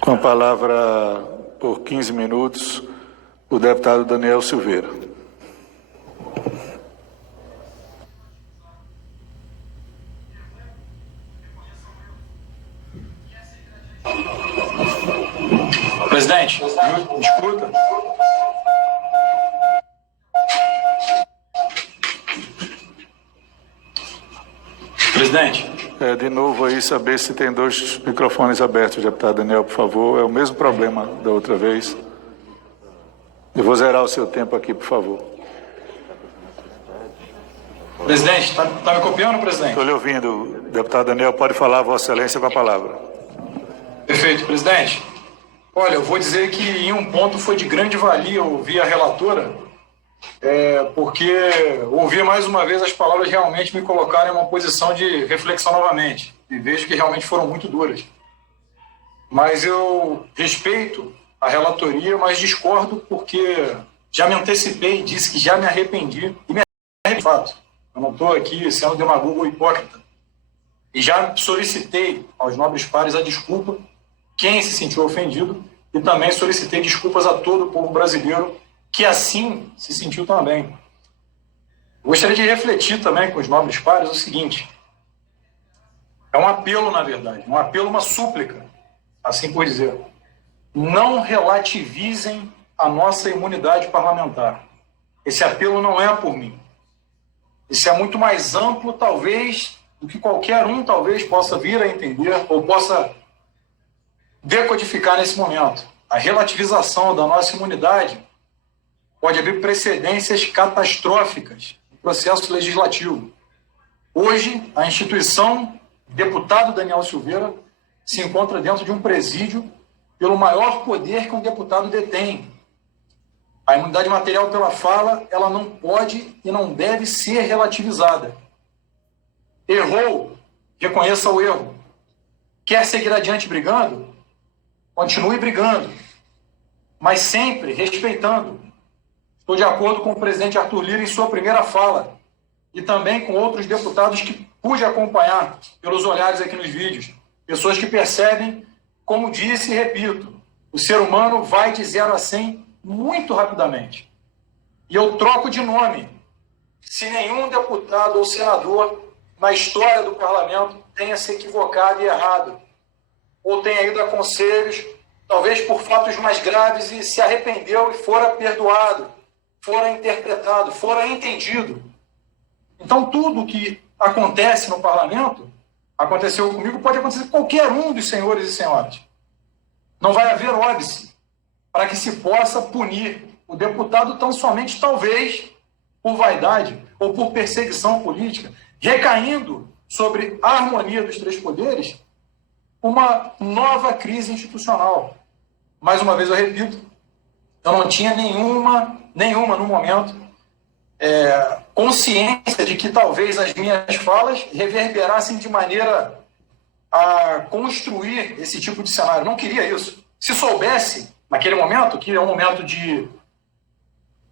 Com a palavra, por 15 minutos, o deputado Daniel Silveira. Presidente, escuta. Presidente. De novo aí, saber se tem 2 microfones abertos, deputado Daniel, por favor. É o mesmo problema da outra vez. Eu vou zerar o seu tempo aqui, por favor. Presidente, tá me copiando, presidente? Estou lhe ouvindo. Deputado Daniel, pode falar, Vossa Excelência, com a palavra. Perfeito, presidente. Olha, eu vou dizer que em um ponto foi de grande valia ouvir a relatora, porque ouvir mais uma vez as palavras realmente me colocaram em uma posição de reflexão novamente. E vejo que realmente foram muito duras. Mas eu respeito a relatoria, mas discordo porque já me antecipei, disse que já me arrependi. E me arrependi de fato. Eu não estou aqui sendo demagogo ou hipócrita. E já solicitei aos nobres pares a desculpa, quem se sentiu ofendido, e também solicitei desculpas a todo o povo brasileiro que assim se sentiu também. Gostaria de refletir também com os nobres pares o seguinte: é um apelo, na verdade, um apelo, uma súplica, assim por dizer. Não relativizem a nossa imunidade parlamentar. Esse apelo não é por mim. Esse é muito mais amplo, talvez, do que qualquer um talvez possa vir a entender ou possa decodificar nesse momento. A relativização da nossa imunidade pode abrir precedências catastróficas no processo legislativo. Hoje, a instituição deputado Daniel Silveira se encontra dentro de um presídio pelo maior poder que um deputado detém. A imunidade material pela fala, ela não pode e não deve ser relativizada. Errou, reconheça o erro. Quer seguir adiante brigando? Continue brigando, mas sempre respeitando. Estou de acordo com o presidente Arthur Lira em sua primeira fala e também com outros deputados que pude acompanhar pelos olhares aqui nos vídeos. Pessoas que percebem, como disse e repito, o ser humano vai de 0 a 100 muito rapidamente. E eu troco de nome. Se nenhum deputado ou senador na história do parlamento tenha se equivocado e errado, ou tenha ido a conselhos, talvez por fatos mais graves, e se arrependeu e fora perdoado, fora interpretado, fora entendido. Então, tudo que acontece no parlamento, aconteceu comigo, pode acontecer com qualquer um dos senhores e senhoras. Não vai haver óbice para que se possa punir o deputado tão somente, talvez, por vaidade ou por perseguição política, recaindo sobre a harmonia dos 3 poderes, uma nova crise institucional. Mais uma vez eu repito, eu não tinha nenhuma no momento, consciência de que talvez as minhas falas reverberassem de maneira a construir esse tipo de cenário. Não queria isso. Se soubesse, naquele momento, que é um momento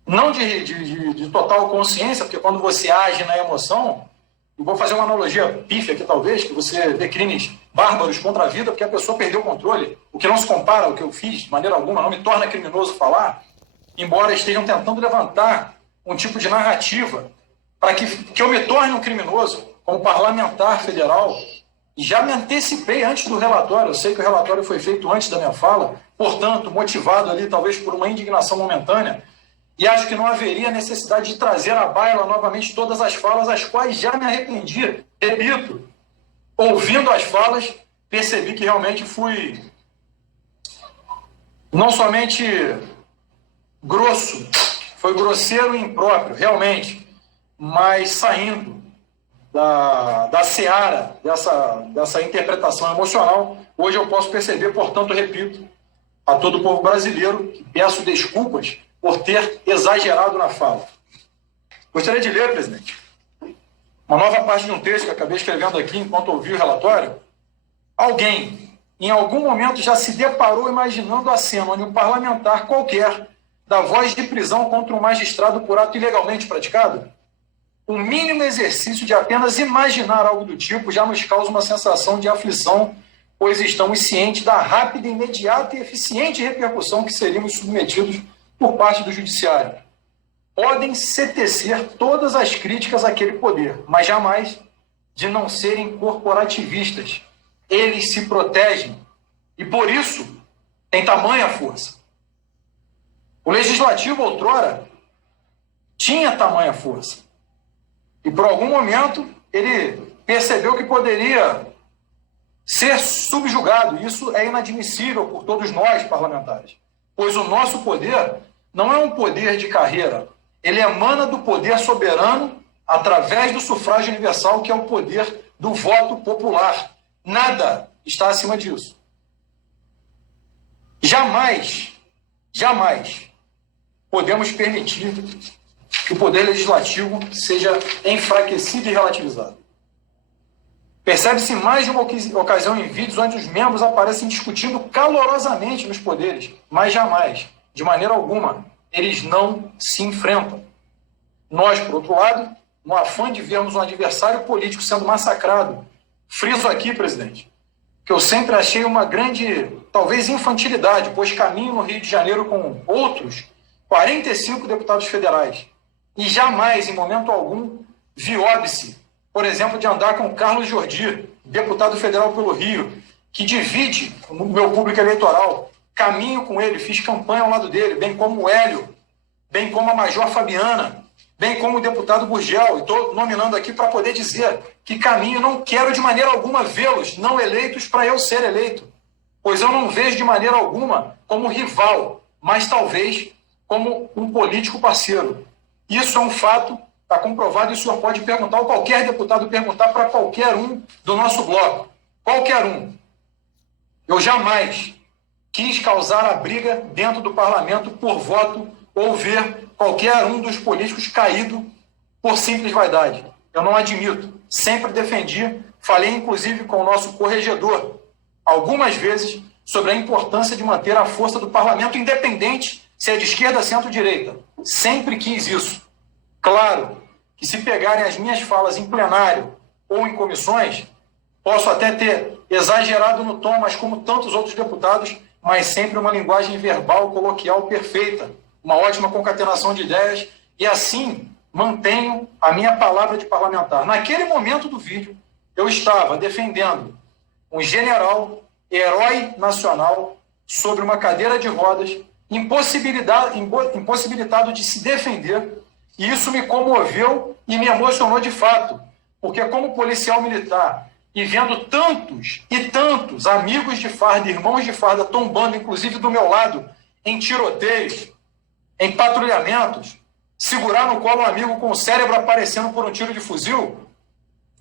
não de total consciência, porque quando você age na emoção, e vou fazer uma analogia pífia aqui talvez, que você vê crimes bárbaros contra a vida porque a pessoa perdeu o controle, o que não se compara ao que eu fiz, de maneira alguma, não me torna criminoso falar, embora estejam tentando levantar um tipo de narrativa para que eu me torne um criminoso, como parlamentar federal, e já me antecipei antes do relatório. Eu sei que o relatório foi feito antes da minha fala, portanto, motivado ali talvez por uma indignação momentânea, e acho que não haveria necessidade de trazer à baila novamente todas as falas, as quais já me arrependi. Repito, ouvindo as falas, percebi que realmente fui não somente grosso, foi grosseiro e impróprio, realmente, mas saindo da seara dessa interpretação emocional, hoje eu posso perceber, portanto, repito, a todo o povo brasileiro, que peço desculpas por ter exagerado na fala. Gostaria de ler, presidente, uma nova parte de um texto que acabei escrevendo aqui enquanto ouvi o relatório. Alguém, em algum momento, já se deparou imaginando a cena onde um parlamentar qualquer dá voz de prisão contra um magistrado por ato ilegalmente praticado? O mínimo exercício de apenas imaginar algo do tipo já nos causa uma sensação de aflição pois estamos cientes da rápida, imediata e eficiente repercussão que seríamos submetidos por parte do Judiciário. Podem se tecer todas as críticas àquele poder, mas jamais de não serem corporativistas. Eles se protegem e, por isso, têm tamanha força. O Legislativo, outrora, tinha tamanha força. E, por algum momento, ele percebeu que poderia ser subjugado. Isso é inadmissível por todos nós, parlamentares, pois o nosso poder não é um poder de carreira. Ele emana do poder soberano através do sufrágio universal, que é o poder do voto popular. Nada está acima disso. Jamais podemos permitir que o poder legislativo seja enfraquecido e relativizado. Percebe-se mais de uma ocasião em vídeos onde os membros aparecem discutindo calorosamente nos poderes, mas jamais, de maneira alguma, eles não se enfrentam. Nós, por outro lado, no afã de vermos um adversário político sendo massacrado, friso aqui, presidente, que eu sempre achei uma grande, talvez, infantilidade, pois caminho no Rio de Janeiro com outros 45 deputados federais e jamais, em momento algum, vi óbice, por exemplo, de andar com Carlos Jordi, deputado federal pelo Rio, que divide o meu público eleitoral. Caminho com ele, fiz campanha ao lado dele, bem como o Hélio, bem como a Major Fabiana, bem como o deputado Gurgel, e estou nominando aqui para poder dizer que caminho, não quero de maneira alguma vê-los não eleitos para eu ser eleito, pois eu não vejo de maneira alguma como rival, mas talvez como um político parceiro. Isso é um fato, está comprovado, e o senhor pode perguntar, ou qualquer deputado perguntar para qualquer um do nosso bloco, qualquer um. Eu jamais quis causar a briga dentro do parlamento por voto ou ver qualquer um dos políticos caído por simples vaidade. Eu não admito. Sempre defendi, falei inclusive com o nosso corregedor algumas vezes sobre a importância de manter a força do parlamento independente se é de esquerda, centro ou direita. Sempre quis isso. Claro que se pegarem as minhas falas em plenário ou em comissões, posso até ter exagerado no tom, mas como tantos outros deputados, mas sempre uma linguagem verbal, coloquial perfeita, uma ótima concatenação de ideias, e assim mantenho a minha palavra de parlamentar. Naquele momento do vídeo, eu estava defendendo um general, herói nacional, sobre uma cadeira de rodas, impossibilitado de se defender, e isso me comoveu e me emocionou de fato, porque como policial militar, e vendo tantos e tantos amigos de farda, irmãos de farda, tombando, inclusive do meu lado, em tiroteios, em patrulhamentos, segurar no colo um amigo com o cérebro aparecendo por um tiro de fuzil,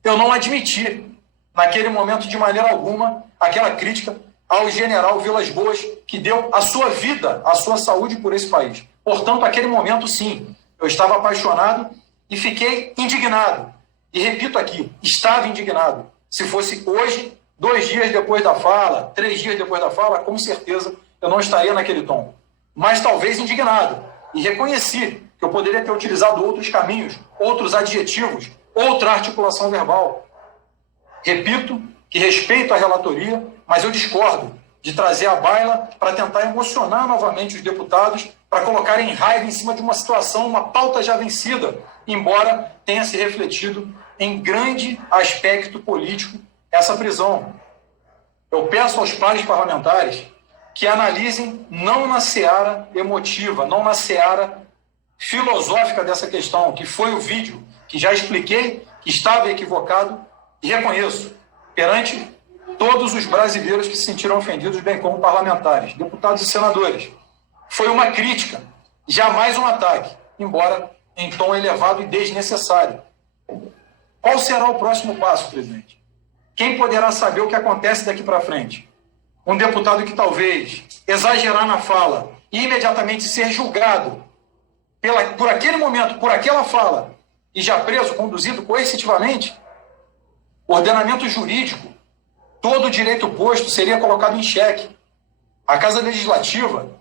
eu não admiti, naquele momento, de maneira alguma, aquela crítica ao general Vilas Boas, que deu a sua vida, a sua saúde por esse país. Portanto, naquele momento, sim, eu estava apaixonado e fiquei indignado. E repito aqui, estava indignado. Se fosse hoje, 2 dias depois da fala, 3 dias depois da fala, com certeza eu não estaria naquele tom. Mas talvez indignado. E reconheci que eu poderia ter utilizado outros caminhos, outros adjetivos, outra articulação verbal. Repito que respeito a relatoria, mas eu discordo de trazer à baila para tentar emocionar novamente os deputados, para colocarem raiva em cima de uma situação, uma pauta já vencida, embora tenha se refletido em grande aspecto político essa prisão. Eu peço aos pares parlamentares que analisem não na seara emotiva, não na seara filosófica dessa questão, que foi o vídeo, que já expliquei que estava equivocado, e reconheço perante todos os brasileiros que se sentiram ofendidos, bem como parlamentares, deputados e senadores. Foi uma crítica, jamais um ataque, embora em tom elevado e desnecessário. Qual será o próximo passo, presidente? Quem poderá saber o que acontece daqui para frente? Um deputado que talvez exagerar na fala e imediatamente ser julgado por aquele momento, por aquela fala, e já preso, conduzido coercitivamente, ordenamento jurídico, todo o direito posto seria colocado em xeque. A Casa Legislativa,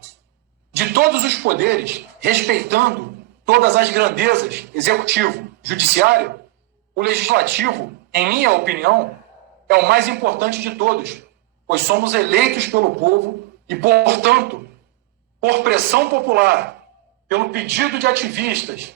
de todos os poderes, respeitando todas as grandezas, executivo, judiciário, o legislativo, em minha opinião, é o mais importante de todos, pois somos eleitos pelo povo e, portanto, por pressão popular, pelo pedido de ativistas,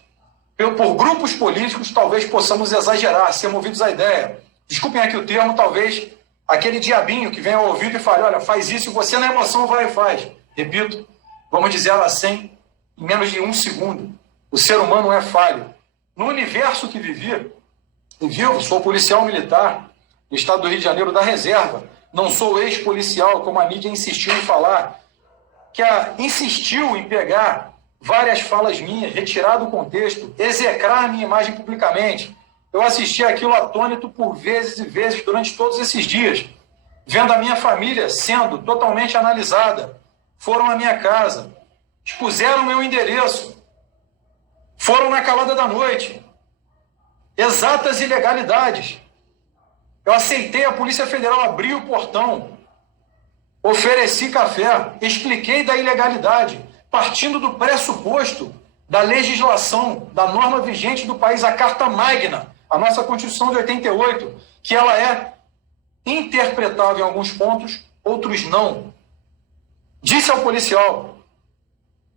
por grupos políticos, talvez possamos exagerar, ser movidos à ideia. Desculpem aqui o termo, talvez aquele diabinho que vem ao ouvido e fale, olha, faz isso e você na emoção vai e faz. Repito, vamos dizer ela 100 em menos de 1 segundo. O ser humano é falho. No universo que vivo, sou policial militar, no estado do Rio de Janeiro da reserva. Não sou ex-policial, como a mídia insistiu em falar, insistiu em pegar várias falas minhas, retirar do contexto, execrar a minha imagem publicamente. Eu assisti aquilo atônito por vezes e vezes durante todos esses dias, vendo a minha família sendo totalmente analisada. Foram à minha casa, expuseram meu endereço, foram na calada da noite. Exatas ilegalidades. Eu aceitei a Polícia Federal abrir o portão, ofereci café, expliquei da ilegalidade, partindo do pressuposto da legislação, da norma vigente do país, a Carta Magna, a nossa Constituição de 88, que ela é interpretável em alguns pontos, outros não. Disse ao policial,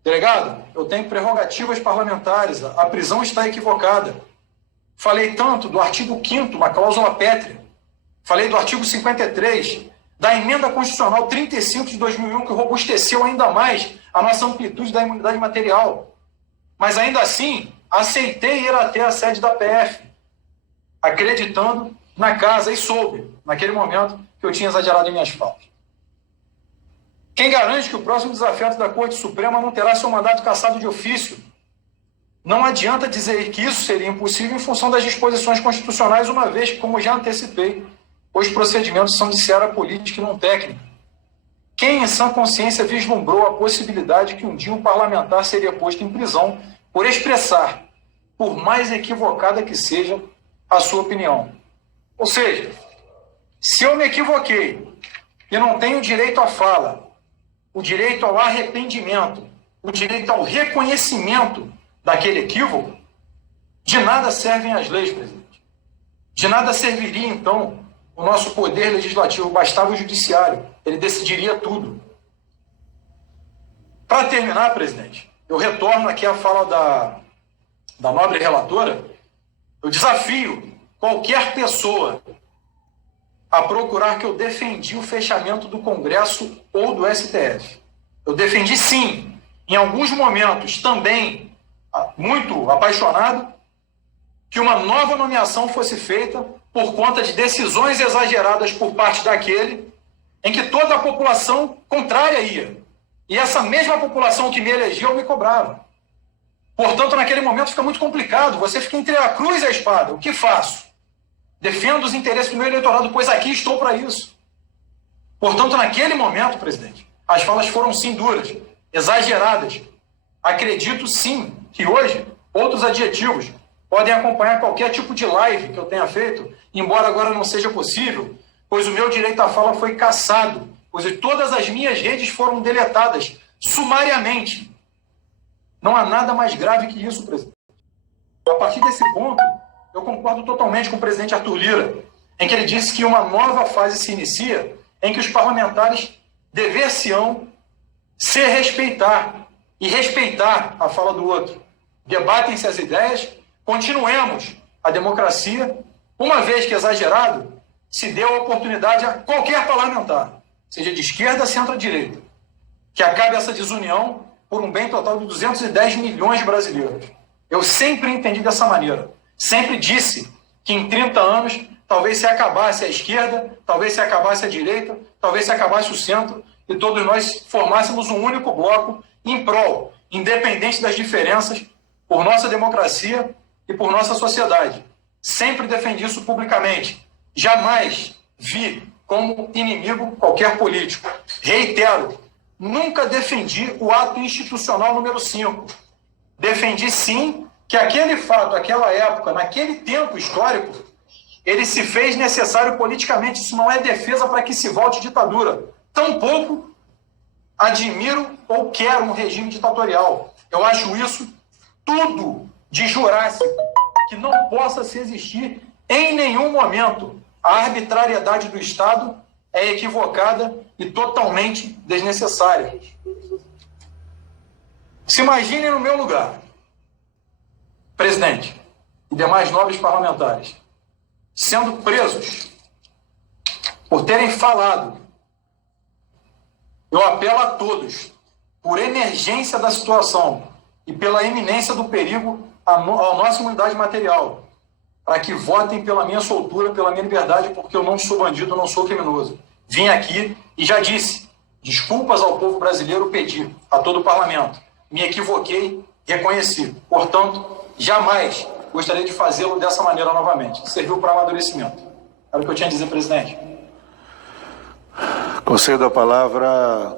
delegado, eu tenho prerrogativas parlamentares, a prisão está equivocada. Falei tanto do artigo 5º, uma cláusula pétrea. Falei do artigo 53, da emenda constitucional 35 de 2001, que robusteceu ainda mais a nossa amplitude da imunidade material. Mas ainda assim, aceitei ir até a sede da PF, acreditando na casa, e soube, naquele momento, que eu tinha exagerado em minhas falas. Quem garante que o próximo desafeto da Corte Suprema não terá seu mandato cassado de ofício? Não adianta dizer que isso seria impossível em função das disposições constitucionais, uma vez que, como já antecipei, os procedimentos são de seara política e não técnica. Quem, em sã consciência, vislumbrou a possibilidade que um dia um parlamentar seria posto em prisão por expressar, por mais equivocada que seja, a sua opinião? Ou seja, se eu me equivoquei e não tenho direito à fala, o direito ao arrependimento, o direito ao reconhecimento daquele equívoco, de nada servem as leis, presidente. De nada serviria, então, o nosso poder legislativo, bastava o judiciário, ele decidiria tudo. Para terminar, presidente, eu retorno aqui à fala da nobre relatora. Eu desafio qualquer pessoa a procurar que eu defendi o fechamento do Congresso ou do STF. Eu defendi, sim, em alguns momentos também, muito apaixonado, que uma nova nomeação fosse feita por conta de decisões exageradas por parte daquele em que toda a população contrária ia. E essa mesma população que me elegeu me cobrava. Portanto, naquele momento fica muito complicado. Você fica entre a cruz e a espada. O que faço? Defendo os interesses do meu eleitorado, pois aqui estou para isso. Portanto, naquele momento, presidente, as falas foram sim duras, exageradas. Acredito sim que hoje outros adjetivos podem acompanhar qualquer tipo de live que eu tenha feito, embora agora não seja possível, pois o meu direito à fala foi cassado, pois todas as minhas redes foram deletadas sumariamente. Não há nada mais grave que isso, presidente. A partir desse ponto, eu concordo totalmente com o presidente Arthur Lira, em que ele disse que uma nova fase se inicia, em que os parlamentares dever-se-ão se respeitar e respeitar a fala do outro. Debatem-se as ideias, continuemos a democracia, uma vez que exagerado, se deu a oportunidade a qualquer parlamentar, seja de esquerda, centro ou direita, que acabe essa desunião por um bem total de 210 milhões de brasileiros. Eu sempre entendi dessa maneira. Sempre disse que em 30 anos talvez se acabasse a esquerda, talvez se acabasse a direita, talvez se acabasse o centro e todos nós formássemos um único bloco em prol, independente das diferenças, por nossa democracia e por nossa sociedade. Sempre defendi isso publicamente. Jamais vi como inimigo qualquer político. Reitero, nunca defendi o ato institucional número 5. Defendi sim que aquele fato, aquela época, naquele tempo histórico, ele se fez necessário politicamente. Isso não é defesa para que se volte ditadura. Tampouco admiro ou quero um regime ditatorial. Eu acho isso tudo de jurássico, que não possa se existir em nenhum momento a arbitrariedade do Estado é equivocada e totalmente desnecessária. Se imaginem no meu lugar, presidente e demais nobres parlamentares, sendo presos por terem falado. Eu apelo a todos, por emergência da situação e pela iminência do perigo à nossa imunidade material, para que votem pela minha soltura, pela minha liberdade, porque eu não sou bandido, não sou criminoso. Vim aqui e já disse, desculpas ao povo brasileiro, pedi a todo o parlamento. Me equivoquei, reconheci. Portanto, jamais gostaria de fazê-lo dessa maneira novamente. Serviu para amadurecimento. Era o que eu tinha a dizer, presidente. Concedo a palavra